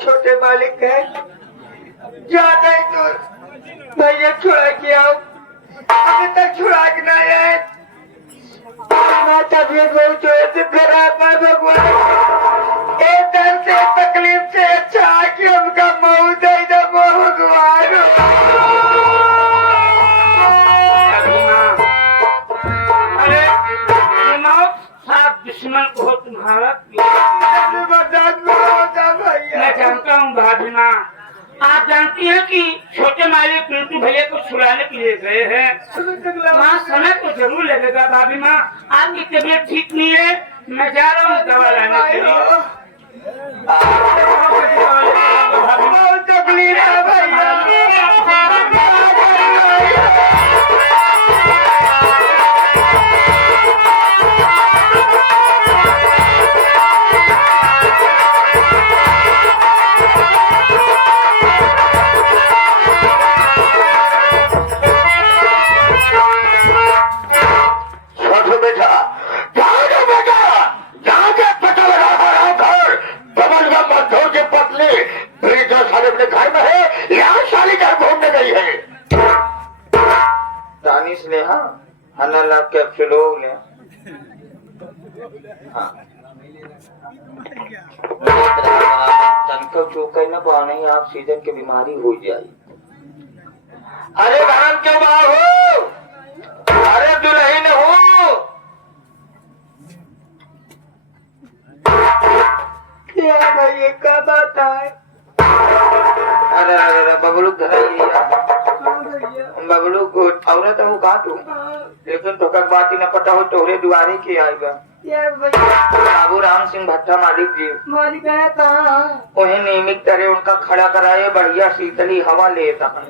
छोटे मालिक है जाता है तो भैया छुड़ा के आओ अभी तक छुड़ा के ना आए तबीयत बहुत खराब है भगवान एक दर्द से तकलीफ से अच्छा कि हमका मौत है जब भगवान अरे साथ दुश्मन को तुम्हारा मैं जानता हूँ भाभी माँ आप जानती हैं कि छोटे मालिक पिंटू भैया को छुड़ाने के लिए गए हैं। वहाँ समय तो जरूर लगेगा भाभी माँ आपकी तबीयत ठीक नहीं है मैं जा रहा हूँ दवा लाने के लिए। बहुत तकलीफ है भैया आप सीजन की बीमारी हो जाए। अरे बहन क्यों बाहर हो अरे दुल्हन हो क्या भाई क्या बात है अरे अरे बबलू धराइए बबलू को औरत हो का तू लेकिन तो कर बात ही न पता हो तोहरे दुआरे के आएगा बाबू राम सिंह भट्टा मालिक जी मालिक है कहाँ उन्हें नियमित तरह उनका खड़ा कराए बढ़िया शीतली हवा लेता है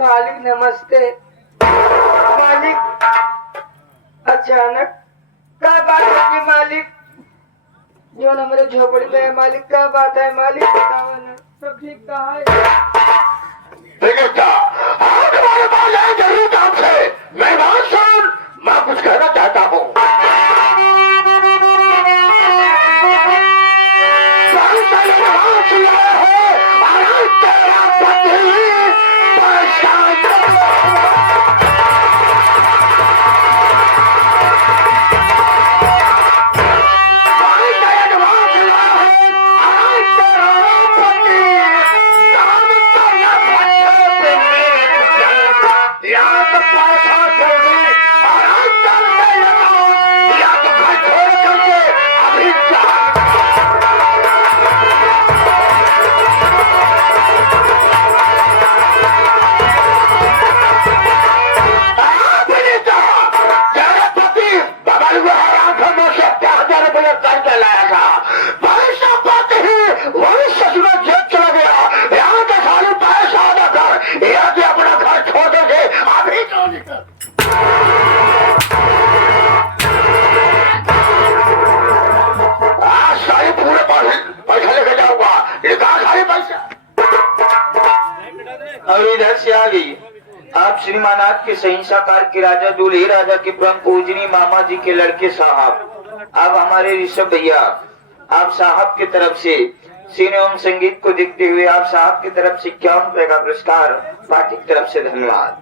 मालिक नमस्ते मालिक अचानक क्या बात है मालिक जो हमारे झोपड़ी में है मालिक क्या बात है मालिक बताओ ना सब ठीक कहा है तुम्हारे पास आए जरूर काम से मैं बात सुन मैं कुछ कहना चाहता हूँ आप श्रीमानाथ के सहिंसाकार के राजा दूल्हे राजा के परम पूजनी मामा जी के लड़के साहब आप हमारे ऋषभ भैया आप साहब की तरफ से सिने एवं संगीत को देखते हुए आप साहब की तरफ से 51 रुपए का पुरस्कार पार्टी की तरफ से धन्यवाद।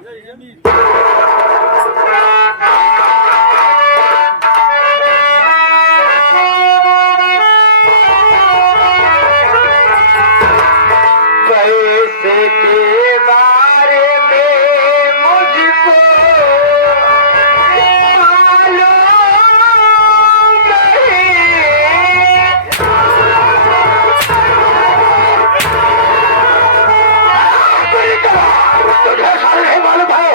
पैसे के बारे में मुझको मालूम है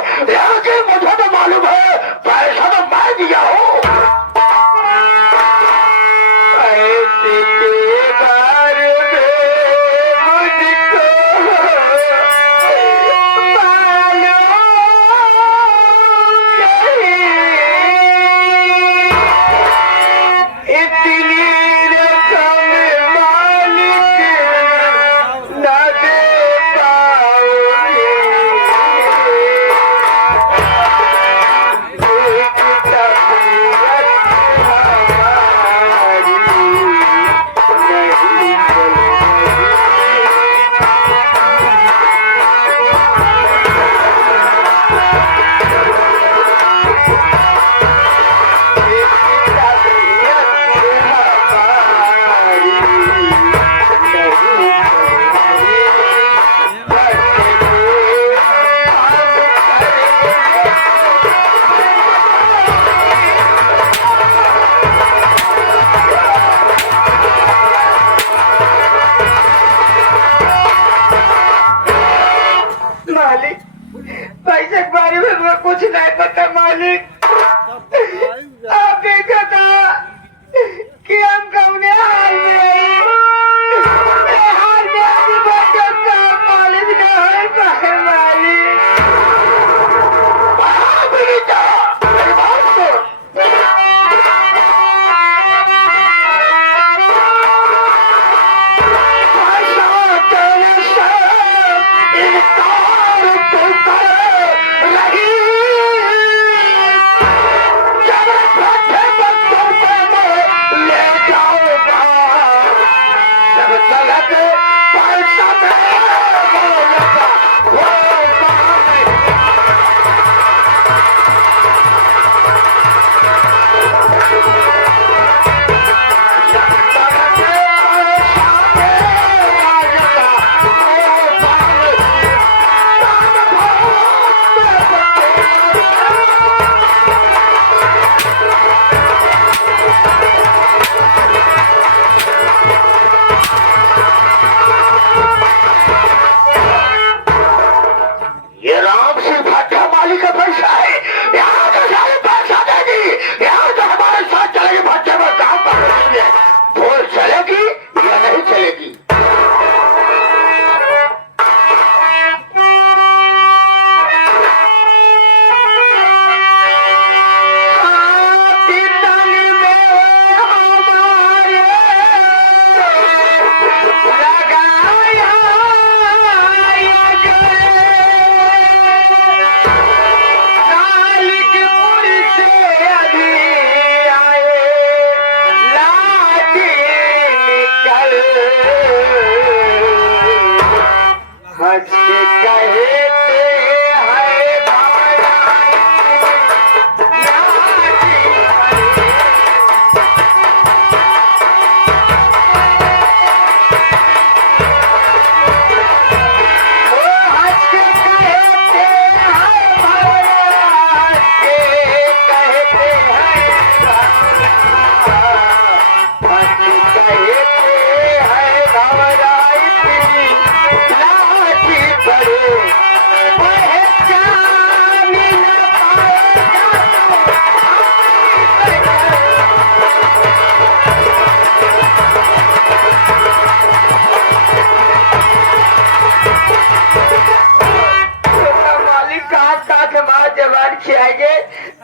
मुझे तो मालूम है पैसा कुछ नहीं पता मालिक। आप देखा था कि हम कौने हाल में हैं। मैं हाल में आगे बढ़कर काम मालिक न हो पाए मालिक। मेरी बात सुन।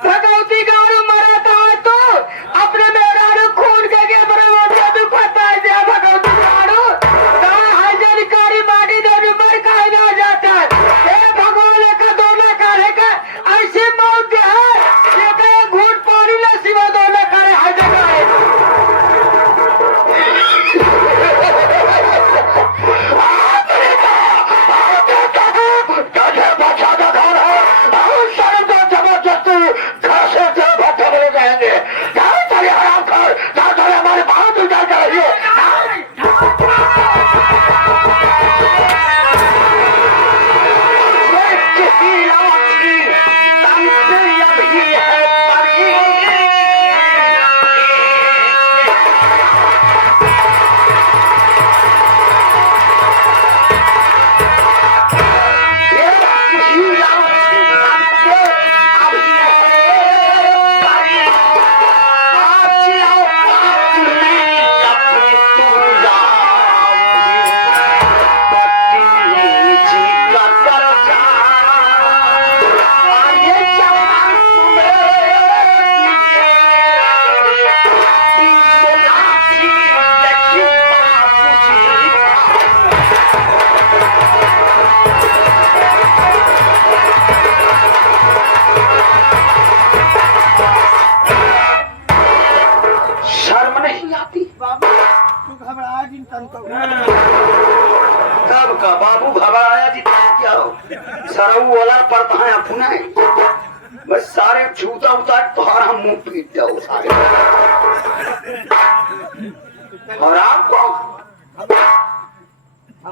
भगवती गारू मरा था तो अपने मेरा खून के बड़े पता है भगवती गारू जानकारी बाड़ी दे मर का ना जाता है भगवान का दोनों करे का ऐसी मौत है ये घूट पानी न सिवा दोनों करे हर जगह तब का बाबू घबराया जी क्या हो सरऊ वाला पड़ता है अपना है बस सारे जूता उतार तुम्हारा मुंह पीट जाओ सारे और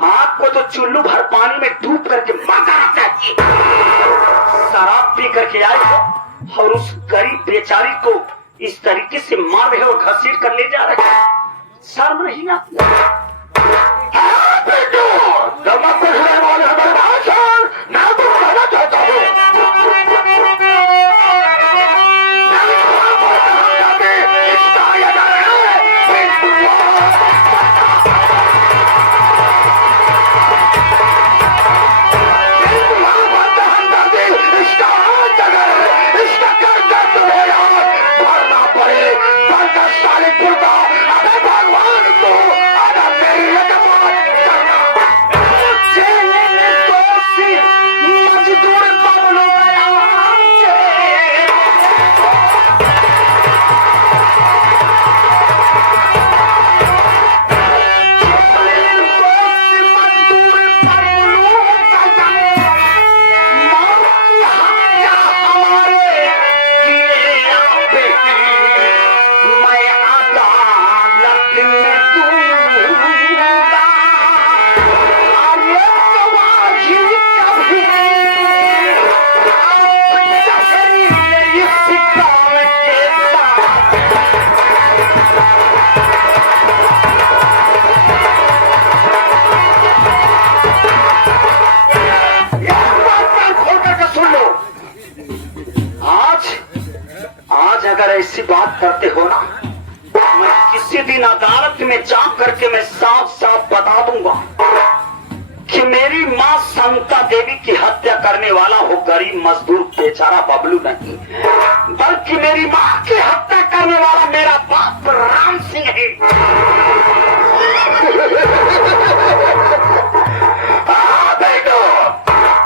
आपको तो चुल्लू भर पानी में डूब करके मरना चाहिए। शराब पी करके आए हो और उस गरीब बेचारी को इस तरीके से मार रहे और घसीट कर ले जा रहे हैं। शर्म नहीं आती जब मैं कुछ रहने वाले हमारे भाषण मैं तो कहना चाहता हूँ बात करते हो ना, मैं किसी दिन अदालत में जा करके मैं साफ साफ बता दूंगा कि मेरी माँ शांता देवी की हत्या करने वाला हो गरीब मजदूर बेचारा बबलू नहीं, बल्कि मेरी माँ की हत्या करने वाला मेरा बाप राम सिंह है। देखो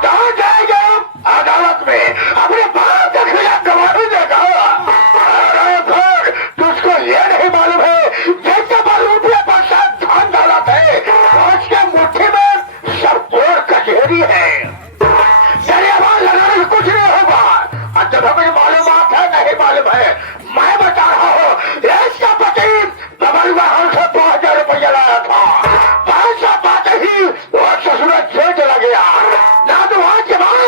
कहाँ जाएगा अदालत में अपने बाप का खिलाफ गवाही देगा। तुझको ये नहीं मालूम है जैसे बलूटिया पर साथ धान डाला थे उसके मुट्ठी में सब कोर कचहरी है। आवाज लगाने से कुछ नहीं होगा। और जब हमें मालूमात है नहीं मालूम है, मैं बता रहा हूँ इसका पति बबलुआ हमसे 5000 रुपया लाया था। 500 पाते ही वो ससुर जेल चला गया। ना तो आज के बाद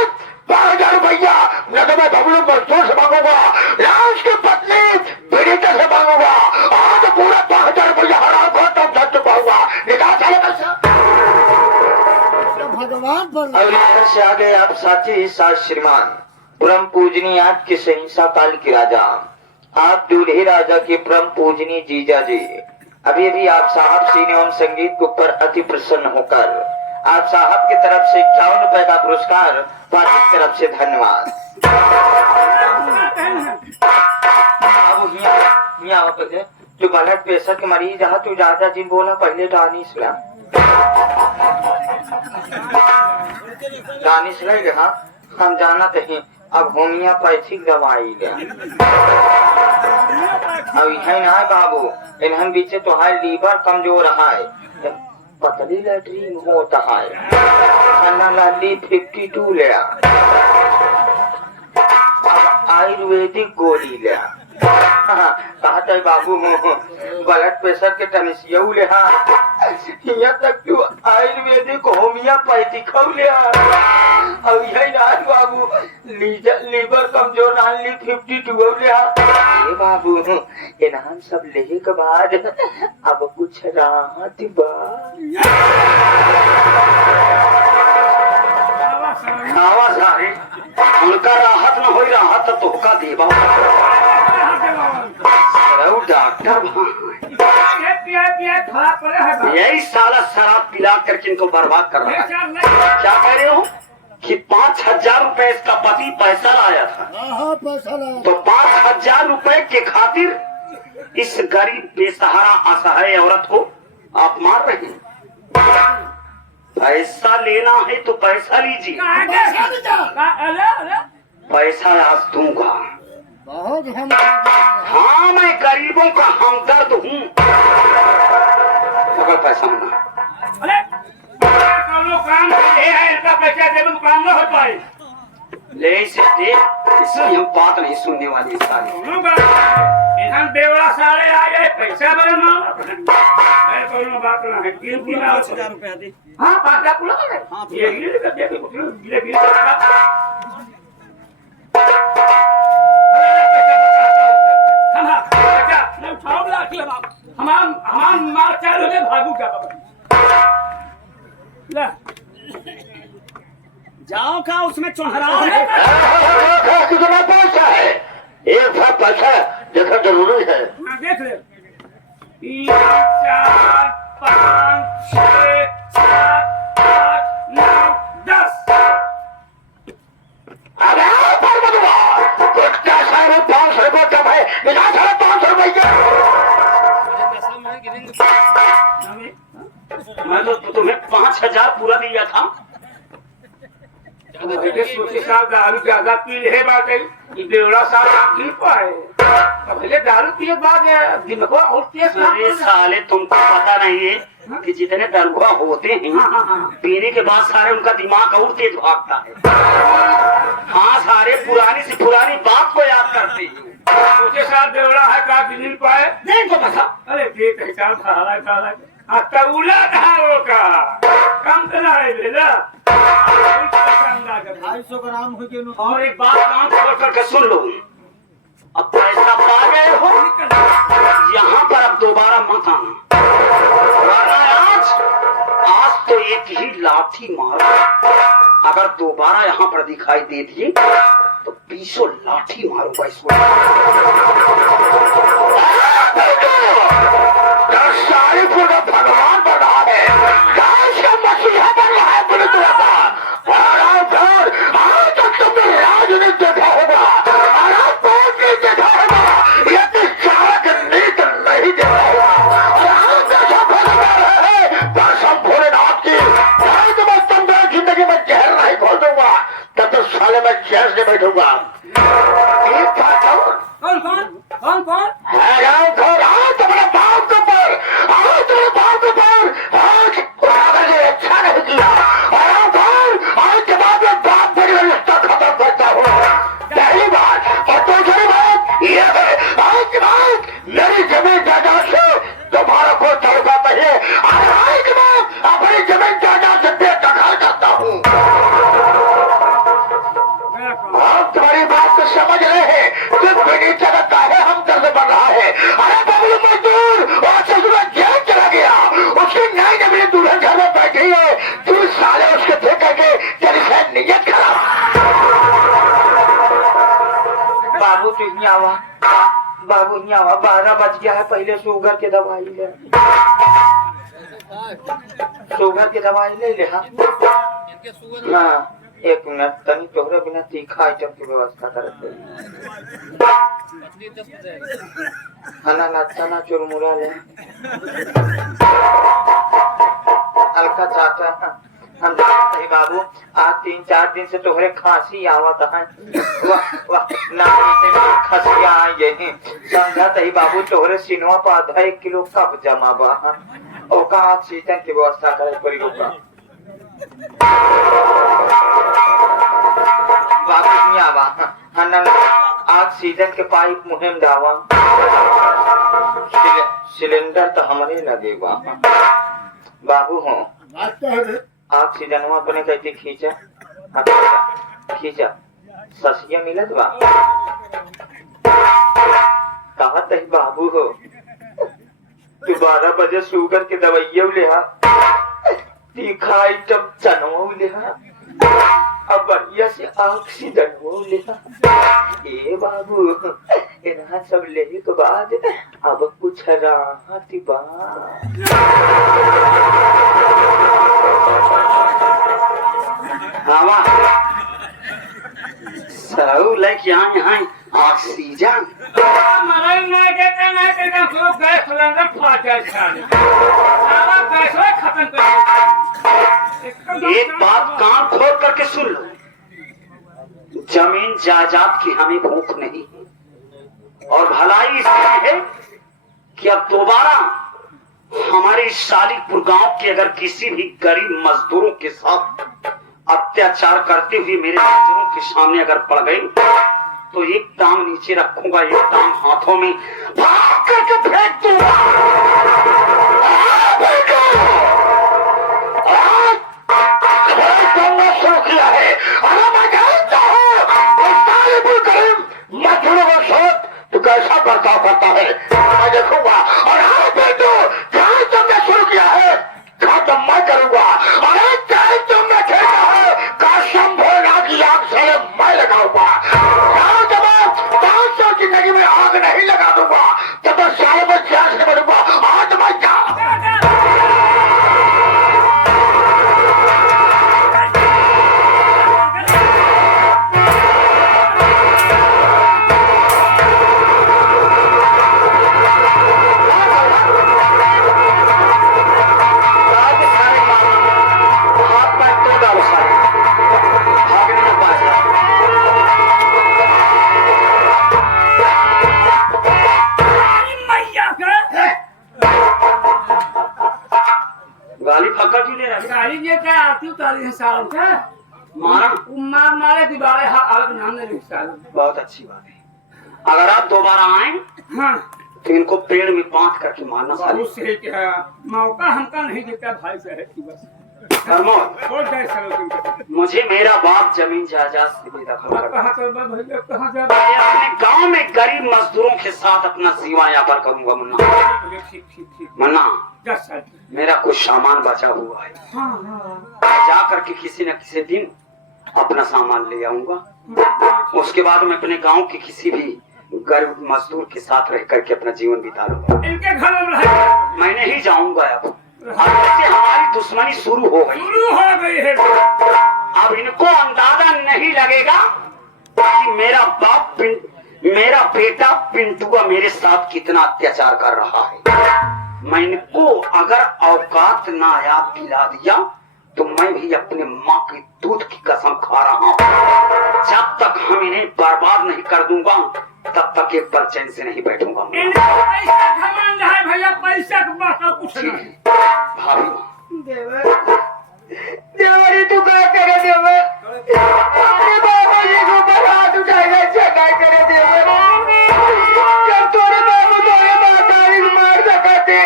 5000 रुपया न तो मैं बबलू मजदूर से मांगूंगा, ना उसकी पत्नी पीड़िता से मांगूंगा। आज पूरा 5000 रुपया हराम को तब धर चुका हुआ। निकाल साले पैसा। भगवान पर अब इधर से आ गए आप साथी साथ श्रीमान परम पूजनीय आपके सहिंसा काल के राजा, आप दूल्हे राजा के परम पूजनीय जीजा जी। अभी अभी आप साहब सीने एवं संगीत के ऊपर अति प्रसन्न होकर आप साहब की तरफ से 51 रुपए का पुरस्कार, पार्टी की तरफ से धन्यवाद। जो ब्लड प्रेशर के मरीज है तो दादा जी बोला पहले दानिश ला हम जाना कहीं अब होमियोपैथिक दवाई ले अब यही ना बाबू इन्हन बीचे तो है लीवर कमजोर है, पतली लैट्रिन होता है, लाली 52 ले आयुर्वेदिक गोली ले कहते बाबू ब्लड प्रेशर के टनिसिया ले यहाँ तक तू आयुर्वेदिक होमियोपैथिक ले अब यही ना बाबू लीवर कमजोर नाली 52 ले बाबू इनाम सब लेने के बाद अब कुछ राहत बा। आवाज आ रही उनका राहत न हो राहत तो का देवा डॉक्टर यही साला शराब पिला करके इनको बर्बाद कर रहा है। क्या कह रहे हो कि 5000 रुपए इसका पति पैसा लाया था, पैसा लाया तो 5000 रुपए के खातिर इस गरीब बेसहारा असहाय औरत को आप मार रहे हैं। पैसा लेना है तो पैसा लीजिए, पैसा आज दूंगा। बहुत हम हाँ मैं गरीबों का हमदर्द हूँ, मगर पैसा होना ले इसे दे, इसलिए हम बात नहीं सुनने वाली सारी। बेवड़ा सारे आ गए पैसा बड़े बात ना है 5000 रुपया दे। हाँ 5000 पूरा हाँ हम मार चालू है भागू क्या बाबा जाओ का उसमें चौहरा कितना पैसा है? एक साथ पैसा देखना जरूरी है। देख ले 3 4 5 6 7 8 9 10 अरे कुत्ता साढ़े 500 रुपये कम है, निकाल 550 रुपये। मैं तो तुम्हें 5000 पूरा दिया था। दारू ज्यादा पी है बात है बेवड़ा साहब पी पाए पहले दारू पिए बाद दिमाग और तेज अरे साले तुमको पता नहीं है कि जितने दरुआ होते हैं पीने के बाद सारे उनका दिमाग और तेज भागता है। हाँ सारे पुरानी से पुरानी बात को याद करते हैं। उसके साथ बेवड़ा है का दिन पाए देखो बसा अरे देख पहचान था उला धारो का कम करना है बेटा 250 ग्राम हो गए। और एक बात कान खोल करके सुन लो, अब पैसा पा गए हो यहाँ पर अब दोबारा मत आना, वरना आज तो एक ही लाठी मारो। अगर दोबारा यहाँ पर दिखाई दे दिए तो 20 लाठी मारूंगा इसको। सारीपुर का भगवान बन रहा है, गांव का मसीहा बन रहा है पुलिस वाला। और आज तक तुमने राज नहीं देखा होगा और आप बहुत नहीं देखा होगा, ये तो चालक नीत नहीं देखा होगा। और आज जैसा भगवान है दर्शन भोलेनाथ की, नहीं तो मैं तुम जिंदगी में जहर नहीं खोल दूंगा, तब तो साले में जैस से बैठूंगा। एक बात और कौन कौन कौन कौन है गाँव घर, आज तुम्हारे बाप के ऊपर, आज तुम्हारे बाप के ऊपर आज उठाकर ने अच्छा नहीं किया। और घर आज के बाद में बाप मेरी रिश्ता खत्म करता हूँ, पहली बात। और दूसरी बात यह है, आज के बाद मेरी जमीन जायदाद से तुम्हारा कोई ताल्लुक नहीं है। और आज के बाद अपनी जमीन जायदाद से बेदखल करता हूँ। आप तुम्हारी बात को समझ रहे हैं, तुम बिनी जगह काहे हम दर्द बन रहा है। अरे बबलू मजदूर और ससुर जेल चला गया, उसकी नई नवी दुल्हन घर में बैठी है, तू साले उसके देख करके तेरी शायद नियत खराब। बाबू तू यहाँ आवा, बाबू यहाँ आवा, 12 बज गया है, पहले शुगर के दवाई ले, शुगर की दवाई ले ले। हाँ 1 मिनट, तनी तोहरे बिना तीखा आइटम की व्यवस्था करते खाना नाश्ता ना चुरमुरा ले, हल्का चाटा। हम जानते हैं बाबू, आज 3-4 दिन से तोहरे खांसी आवत है। वाह वाह, ना खसिया आई है, समझा तही बाबू तोहरे सिनवा पर आधा 1 किलो कब जमा बा, और का ऑक्सीजन की व्यवस्था करे पड़ी होगा। बाबू नहीं आवा, ऑक्सीजन के पाइप मुहिम दावा, सिलेंडर तो हमारे लगेगा। बाबू हो ऑक्सीजन अपने कहते खींचा, खींचा ससिया मिलत बा, कहा तही बाबू हो, तू 12 बजे शुगर के दवाइया ले, तीखा आइटम चनवा ले, अब बढ़िया से ऑक्सीजन हो ले। ए बाबू इन्हा सब लेने के बाद अब कुछ राहत बा। हवा सऊ लेके यहाँ ऑक्सीजन मरई नहीं देता नहीं देता, तो गैस सिलेंडर फाट जाए, सारा गैस खत्म कर। एक बात कान खोल करके सुन लो, जमीन जायदाद की हमें भूख नहीं, और भलाई इसलिए है कि अब दोबारा हमारे शालीपुर गांव के अगर किसी भी गरीब मजदूरों के साथ अत्याचार करते हुए मेरे नजरों के सामने अगर पड़ गए, तो एक टांग नीचे रखूंगा, एक टांग हाथों में भाग करके फेंक दूंगा। शुरू किया है, अरे मैं जानता हूँ मजदूरों को सोच तू कैसा बर्ताव करता है, मैं देखूंगा। और हाँ बेटो, जहाँ तुमने शुरू किया है खत्म मैं करूंगा, और चाहे तुमने खेला है कसम भोलेनाथ की आग से मैं लगाऊंगा। जिंदगी में आग नहीं लगा दूंगा, तब तो साल में जैस से बढ़ूंगा। आज मैं जा गाली फक्का क्यों ले रहा है? गाड़ी ये क्या आती उतारी है सालों का, मारा मार मारे दीवारे अलग नाम नहीं सालों। बहुत अच्छी बात है, अगर आप दोबारा आए हाँ तो इनको पेड़ में बांध करके मारना साले। बहुत सही क्या मौका हमका नहीं देता भाई साहब की, बस धर्मोद, छोड़ जाए सालों। मुझे मेरा बाप जमीन जायदाद से बेदखल कर कहाँ चल बा भैया, कहाँ जा मैं अपने गांव में गरीब मजदूरों के साथ अपना जीवन यापन करूंगा। मुन्ना ठीक ठीक ठीक, मुन्ना 10 साल मेरा कुछ सामान बचा हुआ है, हाँ हाँ जा करके किसी न किसी दिन अपना सामान ले आऊंगा। उसके बाद मैं अपने गांव के किसी भी गरीब मजदूर के साथ रह करके अपना जीवन बिता लूंगा। इनके घर में रहे मैं नहीं जाऊंगा अब से हमारी दुश्मनी शुरू हो गई। शुरू हो गई है। अब इनको अंदाजा नहीं लगेगा कि मेरा बेटा पिंटुआ मेरे साथ कितना अत्याचार कर रहा है। मैं इनको अगर औकात ना याद दिला दिया तो मैं भी अपने माँ की दूध की कसम खा रहा हूँ। जब तक हम इन्हें बर्बाद नहीं कर दूंगा तब तक एक पल चैन से नहीं बैठूंगा। पैसा घमंड है भैया, पैसा के बात और कुछ नहीं। भाभी देवरी तू क्या करे देवर? अरे बाबा जी को ऊपर हाथ उठाएगा, अच्छा क्या करे देवर? जब तोरे बाबू तोरे मातारी को मार सकते,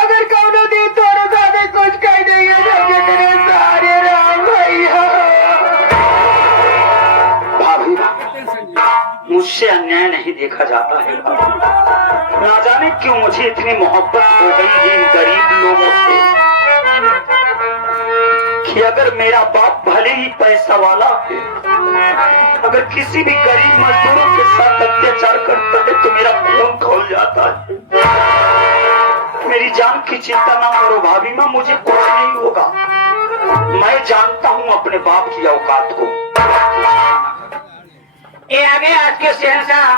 अगर कौनो दिन तोरे साथे कुछ कह देंगे तो तेरे सारे राम भैया। भाभी मुझसे अन्याय नहीं देखा जाता है। ना जाने क्यों मुझे इतनी मोहब्बत हो गई है इन गरीब लोगों से कि अगर मेरा बाप भले ही पैसा वाला है, अगर किसी भी गरीब मजदूरों के साथ अत्याचार करता है तो मेरा खून खौल जाता है। मेरी जान की चिंता ना करो भाभी माँ, मुझे कुछ नहीं होगा। मैं जानता हूँ अपने बाप की औकात को। ये आगे आज के शहंशाह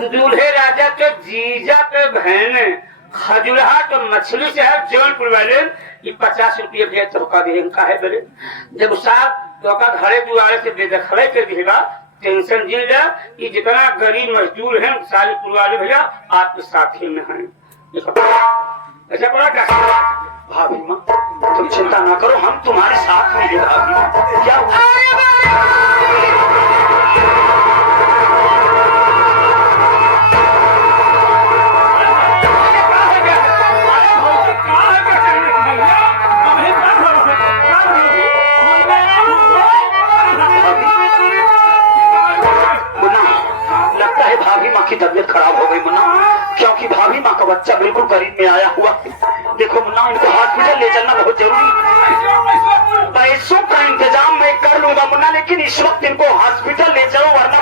दूल्हे राजा के जीजा के बहन खजुराहा तो मछली से है जौनपुर वाले ये 50 रुपये भैया चौका दिए का है बोले जब साहब चौका घरे दुआरे से बेदखले कर दिएगा टेंशन जिल जा। ये जितना गरीब मजदूर है सालीपुर वाले भैया आपके साथी में है। ऐसा पड़ा क्या भाभी माँ तुम चिंता ना करो, हम तुम्हारे साथ में हैं भाभी माँ। क्या भाभी माँ की तबीयत खराब हो गई मुन्ना, क्योंकि भाभी माँ का बच्चा बिल्कुल करीब में आया हुआ है। देखो मुन्ना इनको हॉस्पिटल ले चलना बहुत जरूरी है। पैसों का इंतजाम मैं कर लूंगा मुन्ना, लेकिन इस वक्त इनको हॉस्पिटल ले चलो वरना